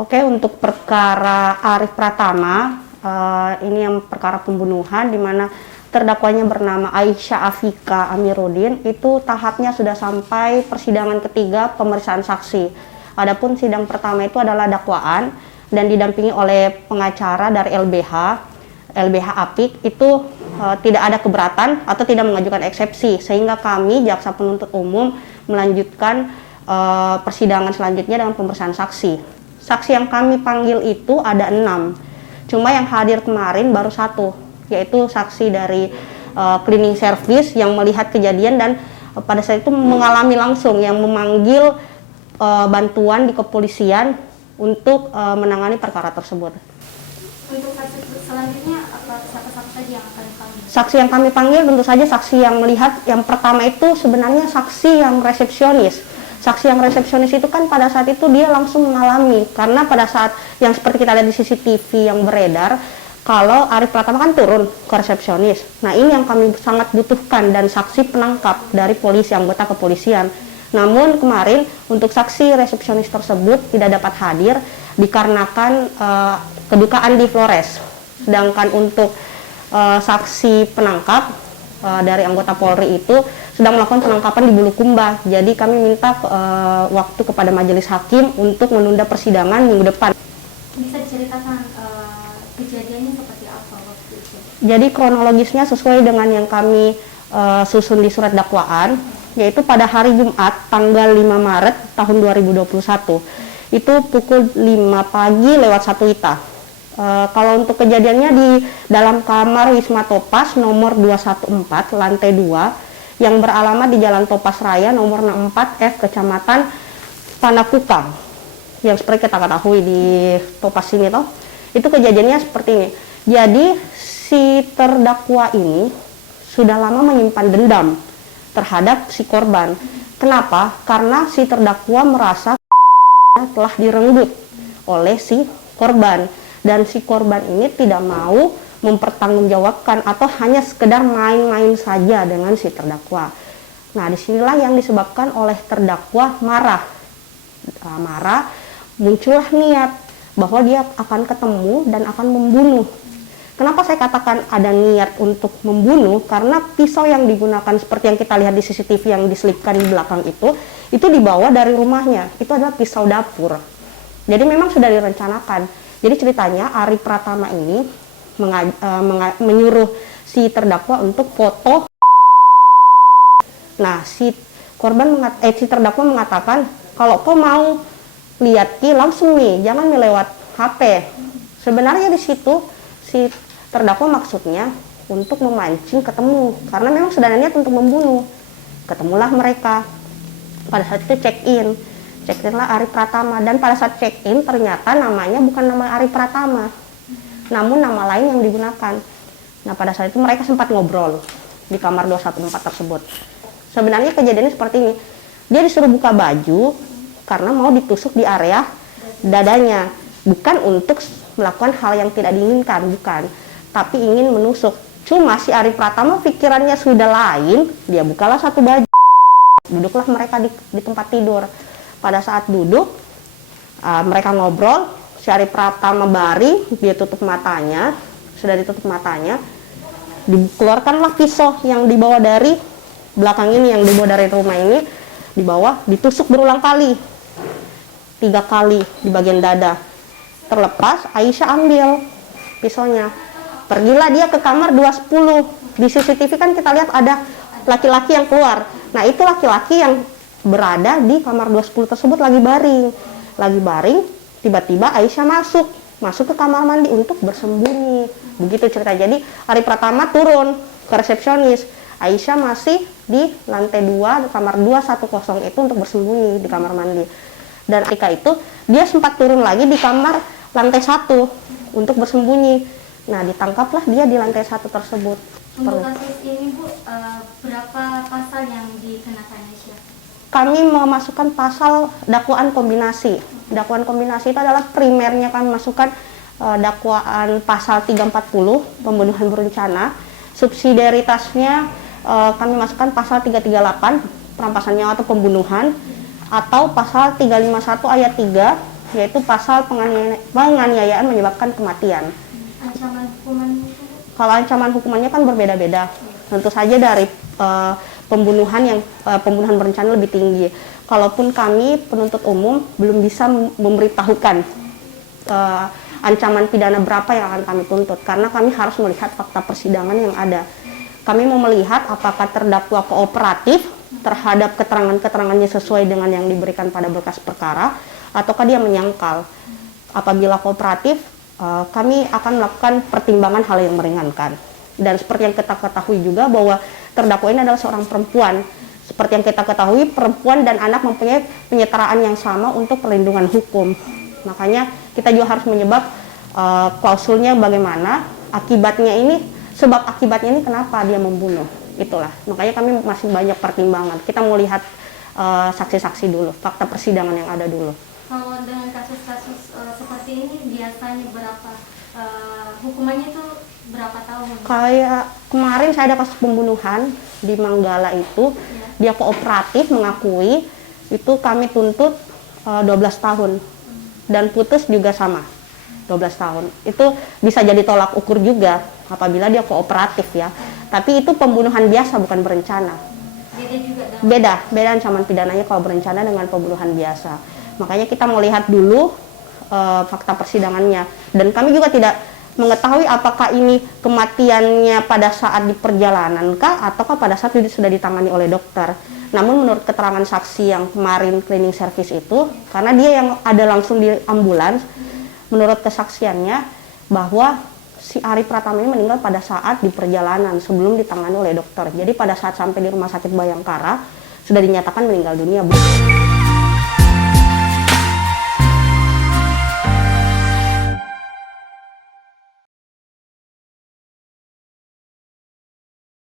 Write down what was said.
Oke, untuk perkara Arif Pratama, ini yang perkara pembunuhan di mana terdakwanya bernama Aisyah Afika Amiruddin, itu tahapnya sudah sampai persidangan ketiga pemeriksaan saksi. Adapun sidang pertama itu adalah dakwaan dan didampingi oleh pengacara dari LBH Apik itu tidak ada keberatan atau tidak mengajukan eksepsi, sehingga kami jaksa penuntut umum melanjutkan persidangan selanjutnya dengan pemeriksaan saksi. Saksi yang kami panggil itu ada 6, cuma yang hadir kemarin baru 1, yaitu saksi dari cleaning service yang melihat kejadian dan pada saat itu mengalami langsung, yang memanggil bantuan di kepolisian untuk menangani perkara tersebut. Untuk saksi selanjutnya siapa saja yang akan dipanggil? Saksi yang kami panggil tentu saja saksi yang melihat. Yang pertama itu sebenarnya saksi yang resepsionis. Saksi yang resepsionis itu kan pada saat itu dia langsung mengalami, karena pada saat yang seperti kita lihat di CCTV yang beredar, kalau Arif Pratama kan turun ke resepsionis. Nah, ini yang kami sangat butuhkan dan saksi penangkap dari polisi, anggota kepolisian. Namun kemarin untuk saksi resepsionis tersebut tidak dapat hadir dikarenakan kedukaan di Flores. Sedangkan untuk saksi penangkap dari anggota Polri itu sedang melakukan penangkapan di Bulukumba. Jadi kami minta waktu kepada majelis hakim untuk menunda persidangan minggu depan. Bisa diceritakan kejadiannya seperti apa waktu itu? Jadi kronologisnya sesuai dengan yang kami susun di surat dakwaan, yaitu pada hari Jumat tanggal 5 Maret tahun 2021. Itu pukul 5 pagi lewat 1 WITA. Kalau untuk kejadiannya di dalam kamar Wisma Topas nomor 214 lantai 2 yang beralamat di Jalan Topas Raya nomor 64 F Kecamatan Panakukang, yang seperti kita ketahui di Topas ini toh. Itu kejadiannya seperti ini. Jadi si terdakwa ini sudah lama menyimpan dendam terhadap si korban. Kenapa? Karena si terdakwa merasa telah direnggut oleh si korban, dan si korban ini tidak mau mempertanggungjawabkan atau hanya sekedar main-main saja dengan si terdakwa. Nah, disinilah yang disebabkan oleh terdakwa marah. Marah, muncullah niat bahwa dia akan ketemu dan akan membunuh. Kenapa saya katakan ada niat untuk membunuh? Karena pisau yang digunakan seperti yang kita lihat di CCTV yang diselipkan di belakang itu dibawa dari rumahnya. Itu adalah pisau dapur. Jadi memang sudah direncanakan. Jadi ceritanya Arif Pratama ini menyuruh si terdakwa untuk foto. Nah, si terdakwa mengatakan, kalau kau mau lihat langsung nih, jangan lewat HP. Sebenarnya di situ si terdakwa maksudnya untuk memancing ketemu, karena memang sudah niat untuk membunuh. Ketemulah mereka. Pada saat itu check-inlah Arif Pratama, dan pada saat check-in ternyata namanya bukan nama Arif Pratama, namun nama lain yang digunakan. Nah, pada saat itu mereka sempat ngobrol di kamar 214 tersebut. Sebenarnya kejadiannya seperti ini. Dia disuruh buka baju karena mau ditusuk di area dadanya. Bukan untuk melakukan hal yang tidak diinginkan, bukan. Tapi ingin menusuk. Cuma si Arif Pratama pikirannya sudah lain, dia bukalah satu baju. Duduklah mereka di tempat tidur. Pada saat duduk, mereka ngobrol. Si Arif Pratama baring, dia tutup matanya. Sudah ditutup matanya, dikeluarkanlah pisau yang dibawa dari belakang ini, yang dibawa dari rumah ini, dibawa, ditusuk berulang kali, 3 kali di bagian dada. Terlepas, Aisyah ambil pisaunya. Pergilah dia ke kamar 210. Di CCTV kan kita lihat ada laki-laki yang keluar. Nah, itu laki-laki yang berada di kamar 210 tersebut lagi baring. Tiba-tiba Aisyah masuk ke kamar mandi untuk bersembunyi. Begitu cerita. Jadi Arif Pratama turun ke resepsionis, Aisyah masih di lantai 2 kamar 210 itu untuk bersembunyi di kamar mandi. Dan ketika itu dia sempat turun lagi di kamar lantai 1 untuk bersembunyi. Nah, ditangkaplah dia di lantai 1 tersebut. Untuk kasus ini Bu, berapa pasal yang dikenakan Aisyah? Kami memasukkan pasal dakwaan kombinasi. Dakwaan kombinasi itu adalah primernya kami masukkan dakwaan pasal 340 pembunuhan berencana. Subsidiaritasnya kami masukkan pasal 338 perampasan nyawa atau pembunuhan, atau pasal 351 ayat 3 yaitu pasal penganiayaan menyebabkan kematian. Ancaman hukuman itu? Kalau ancaman hukumannya kan berbeda-beda. Tentu saja dari pembunuhan berencana lebih tinggi. Kalaupun kami penuntut umum belum bisa memberitahukan ancaman pidana berapa yang akan kami tuntut, karena kami harus melihat fakta persidangan yang ada. Kami mau melihat apakah terdakwa kooperatif terhadap keterangan-keterangannya sesuai dengan yang diberikan pada berkas perkara, ataukah dia menyangkal. Apabila kooperatif, kami akan melakukan pertimbangan hal yang meringankan. Dan seperti yang kita ketahui juga bahwa terdakwa ini adalah seorang perempuan. Seperti yang kita ketahui, perempuan dan anak mempunyai penyetaraan yang sama untuk perlindungan hukum. Makanya kita juga harus menyebab klausulnya bagaimana, sebab akibatnya ini kenapa dia membunuh. Itulah, makanya kami masih banyak pertimbangan. Kita mau lihat saksi-saksi dulu, fakta persidangan yang ada dulu. Kalau dengan kasus-kasus seperti ini biasanya berapa hukumannya itu berapa tahun? Kayak kemarin saya ada kasus pembunuhan di Manggala itu, dia kooperatif mengakui, itu kami tuntut 12 tahun dan putus juga sama 12 tahun. Itu bisa jadi tolak ukur juga apabila dia kooperatif ya. Tapi itu pembunuhan biasa bukan berencana. Beda juga Beda ancaman pidananya kalau berencana dengan pembunuhan biasa. Makanya kita melihat dulu fakta persidangannya, dan kami juga tidak mengetahui apakah ini kematiannya pada saat di perjalanan kah ataukah pada saat sudah ditangani oleh dokter. Namun menurut keterangan saksi yang kemarin cleaning service itu, karena dia yang ada langsung di ambulans, menurut kesaksiannya bahwa si Ari Pratama ini meninggal pada saat di perjalanan sebelum ditangani oleh dokter. Jadi pada saat sampai di Rumah Sakit Bayangkara sudah dinyatakan meninggal dunia, Bu.